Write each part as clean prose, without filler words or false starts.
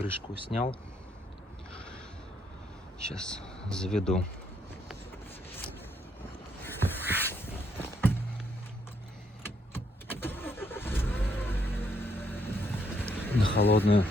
крышку снял. Сейчас заведу. На холодную.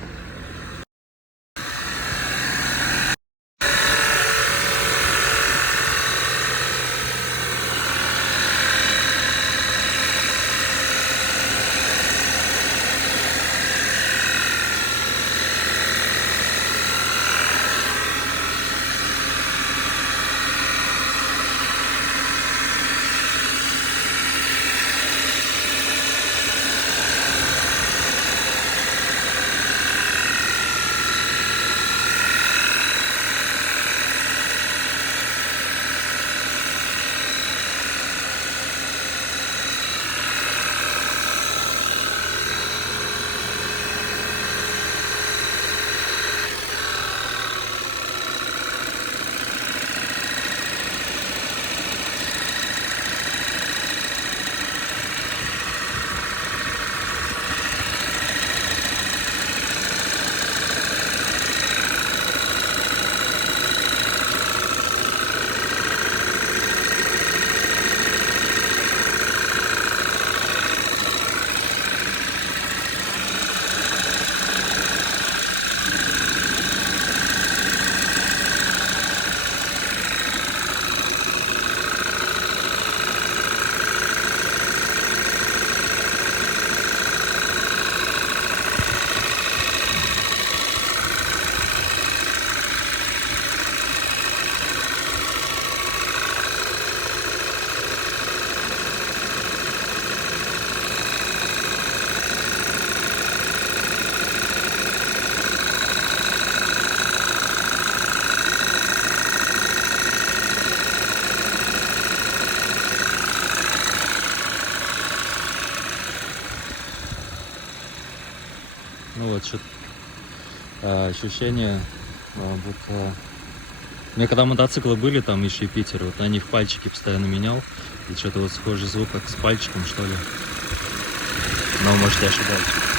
Ну вот, ощущение, будто... У меня когда мотоциклы были, там еще и Питер, вот они в пальчики постоянно менял. И что-то вот схожий звук, как с пальчиком, что ли. Но, может, я ошибаюсь.